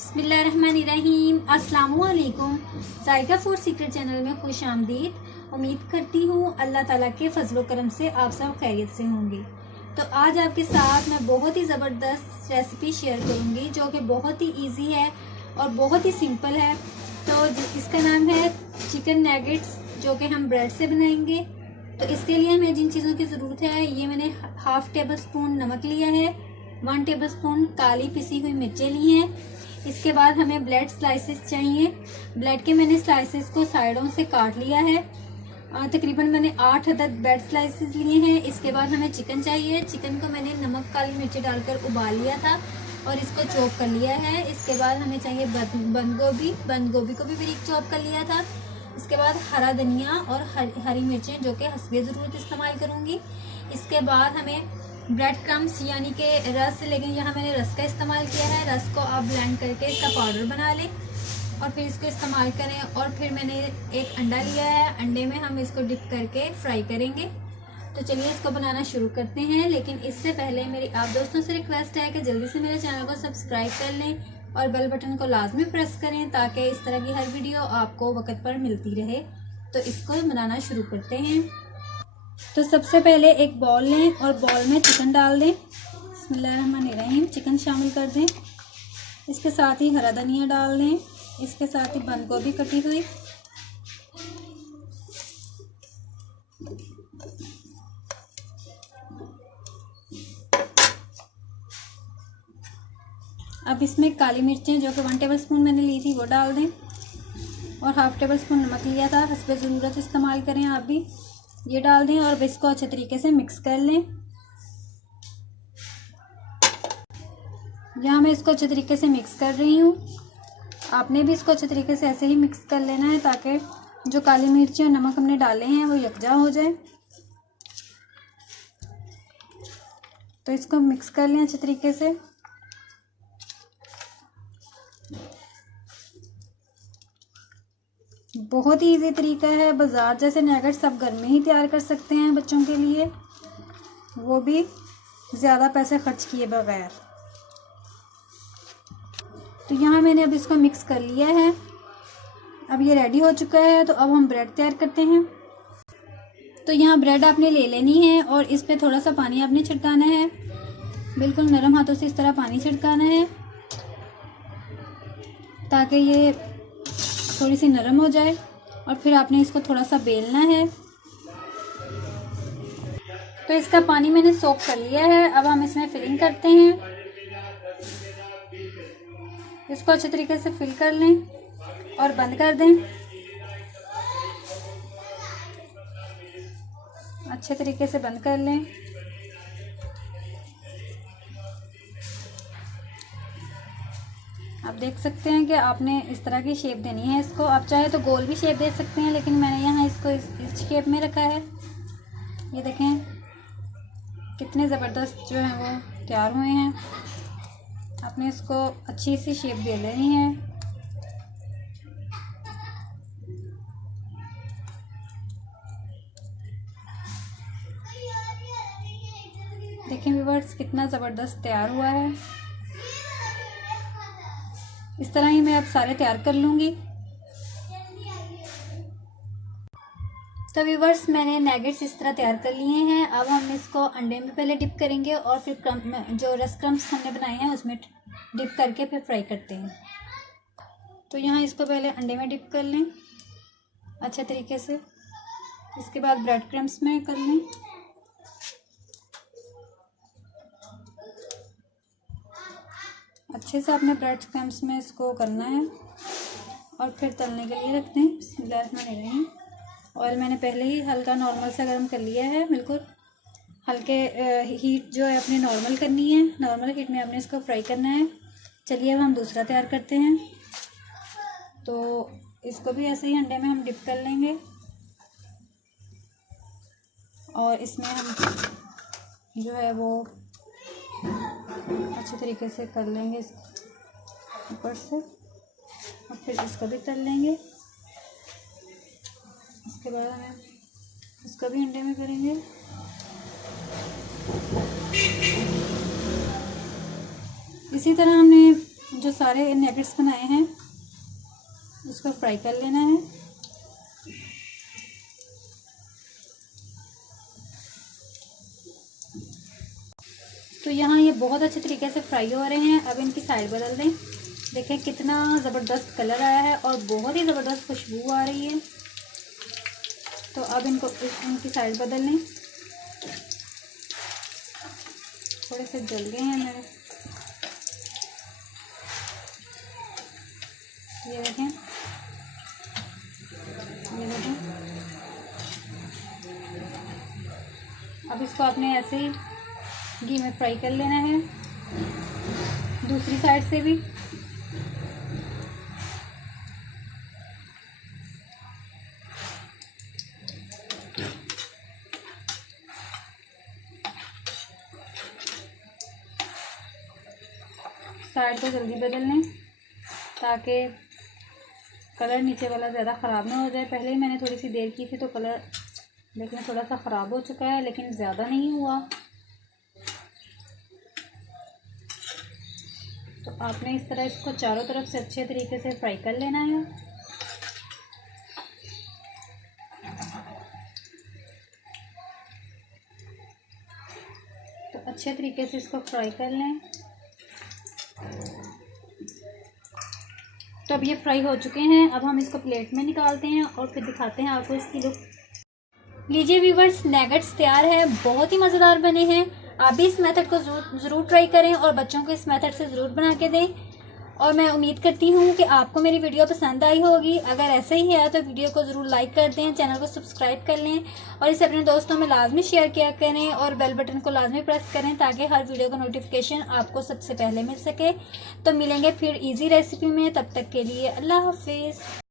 बिस्मिल्लाहिर्रहमानिर्रहीम। अस्सलामुअलैकुम। जायका food secret channel में खुश आमदीद। उम्मीद करती हूँ अल्लाह ताला के फजलो करम से आप सब खैरियत से होंगे। तो आज आपके साथ मैं बहुत ही ज़बरदस्त रेसिपी शेयर करूँगी जो कि बहुत ही इजी है और बहुत ही सिंपल है। तो इसका नाम है चिकन नैगेट्स, जो कि हम ब्रेड से बनाएंगे। तो इसके लिए हमें जिन चीज़ों की ज़रूरत है, ये मैंने हाफ टेबल स्पून नमक लिया है, 1 टेबल स्पून काली पिसी हुई मिर्चें ली हैं। इसके बाद हमें ब्रेड स्लाइसेस चाहिए। ब्रेड के मैंने स्लाइसेस को साइडों से काट लिया है। तकरीबन मैंने 8 अदद ब्रेड स्लाइसेस लिए हैं। इसके बाद हमें चिकन चाहिए। चिकन को मैंने नमक काली मिर्ची डालकर उबाल लिया था और इसको चॉप कर लिया है। इसके बाद हमें चाहिए बंद गोभी को भी बारीक चॉप कर लिया था। इसके बाद हरा धनिया और हरी मिर्चें, जो कि हस्बे ज़रूरत इस्तेमाल करूँगी। इसके बाद हमें ब्रेड क्रम्स यानी कि रस, लेकिन यहाँ मैंने रस का इस्तेमाल किया है। रस को आप ब्लेंड करके इसका पाउडर बना लें और फिर इसको इस्तेमाल करें। और फिर मैंने एक अंडा लिया है, अंडे में हम इसको डिप करके फ्राई करेंगे। तो चलिए इसको बनाना शुरू करते हैं। लेकिन इससे पहले मेरी आप दोस्तों से रिक्वेस्ट है कि जल्दी से मेरे चैनल को सब्सक्राइब कर लें और बेल बटन को लाजमी प्रेस करें ताकि इस तरह की हर वीडियो आपको वक्त पर मिलती रहे। तो इसको बनाना शुरू करते हैं। तो सबसे पहले एक बॉल लें और बॉल में चिकन डाल दें। बिस्मिल्लाहिर्रहमानिर्रहीम। चिकन शामिल कर दें। इसके साथ ही हरा धनिया डाल दें। इसके साथ ही बंद गोभी कटी हुई, अब इसमें काली मिर्चें जो कि 1 टेबल स्पून मैंने ली थी वो डाल दें और हाफ टेबल स्पून नमक लिया था, हस्बे ज़रूरत इस्तेमाल करें आप भी। ये डाल दें और इसको अच्छे तरीके से मिक्स कर लें। यहाँ मैं इसको अच्छे तरीके से मिक्स कर रही हूँ। आपने भी इसको अच्छे तरीके से ऐसे ही मिक्स कर लेना है ताकि जो काली मिर्ची और नमक हमने डाले हैं वो यकजा हो जाए। तो इसको मिक्स कर लें अच्छे तरीके से। बहुत ही इजी तरीका है। बाजार जैसे नैगेट्स आप घर में ही तैयार कर सकते हैं बच्चों के लिए, वो भी ज़्यादा पैसे खर्च किए बगैर। तो यहाँ मैंने अब इसको मिक्स कर लिया है। अब ये रेडी हो चुका है। तो अब हम ब्रेड तैयार करते हैं। तो यहाँ ब्रेड आपने ले लेनी है और इस पे थोड़ा सा पानी आपने छिड़काना है। बिल्कुल नरम हाथों से इस तरह पानी छिड़काना है ताकि ये थोड़ी सी नरम हो जाए। और फिर आपने इसको थोड़ा सा बेलना है। तो इसका पानी मैंने सोक कर लिया है। अब हम इसमें फिलिंग करते हैं। इसको अच्छे तरीके से फिल कर लें और बंद कर दें। अच्छे तरीके से बंद कर लें। आप देख सकते हैं कि आपने इस तरह की शेप देनी है इसको। आप चाहे तो गोल भी शेप दे सकते हैं, लेकिन मैंने यहाँ इसको इस शेप में रखा है। ये देखें कितने ज़बरदस्त जो है वो तैयार हुए हैं। आपने इसको अच्छी सी शेप दे लेनी है। देखें व्यूअर्स कितना ज़बरदस्त तैयार हुआ है। इस तरह ही मैं अब सारे तैयार कर लूँगी। तो व्यूअर्स मैंने नैगेट्स इस तरह तैयार कर लिए हैं। अब हम इसको अंडे में पहले डिप करेंगे और फिर जो रस क्रम्स हमने बनाए हैं उसमें डिप करके फिर फ्राई करते हैं। तो यहाँ इसको पहले अंडे में डिप कर लें अच्छे तरीके से। इसके बाद ब्रेड क्रम्स में कर लें। अच्छे से अपने ब्रेड क्रम्स में इसको करना है और फिर तलने के लिए रख दें। बिस्मिल्लाहिर्रहमानिर्रहीम। ऑयल मैंने पहले ही हल्का नॉर्मल सा गर्म कर लिया है। बिल्कुल हल्के हीट जो है अपने नॉर्मल करनी है। नॉर्मल हीट में आपने इसको फ्राई करना है। चलिए अब हम दूसरा तैयार करते हैं। तो इसको भी ऐसे ही अंडे में हम डिप कर लेंगे और इसमें हम जो है वो अच्छे तरीके से कर लेंगे ऊपर से और फिर इसको भी तल लेंगे। इसके बाद हमें इसको भी अंडे में करेंगे। इसी तरह हमने जो सारे नगेट्स बनाए हैं इसको फ्राई कर लेना है। तो यहाँ ये बहुत अच्छे तरीके से फ्राई हो रहे हैं। अब इनकी साइड बदल दें। देखें कितना ज़बरदस्त कलर आया है और बहुत ही ज़बरदस्त खुशबू आ रही है। तो अब इनकी साइड बदल लें। थोड़े से जल गए हैं मेरे, ये देखें, ये देखें। अब इसको आपने ऐसे ही घी में फ्राई कर लेना है, दूसरी साइड से भी। साइड को जल्दी बदल लें ताकि कलर नीचे वाला ज़्यादा ख़राब ना हो जाए। पहले ही मैंने थोड़ी सी देर की थी तो कलर देखने थोड़ा सा ख़राब हो चुका है, लेकिन ज़्यादा नहीं हुआ। तो आपने इस तरह इसको चारों तरफ से अच्छे तरीके से फ्राई कर लेना है। तो अच्छे तरीके से इसको फ्राई कर लें। तो अब ये फ्राई हो चुके हैं। अब हम इसको प्लेट में निकालते हैं और फिर दिखाते हैं आपको इसकी लुक। लीजिए व्यूवर्स, नगेट्स तैयार है, बहुत ही मज़ेदार बने हैं। आप भी इस मेथड को ज़रूर ट्राई करें और बच्चों को इस मेथड से ज़रूर बना के दें। और मैं उम्मीद करती हूँ कि आपको मेरी वीडियो पसंद आई होगी। अगर ऐसा ही है तो वीडियो को ज़रूर लाइक कर दें, चैनल को सब्सक्राइब कर लें और इसे अपने दोस्तों में लाजमी शेयर किया करें और बेल बटन को लाजमी प्रेस करें ताकि हर वीडियो का नोटिफिकेशन आपको सबसे पहले मिल सके। तो मिलेंगे फिर ईजी रेसिपी में, तब तक के लिए अल्लाह हाफिज़।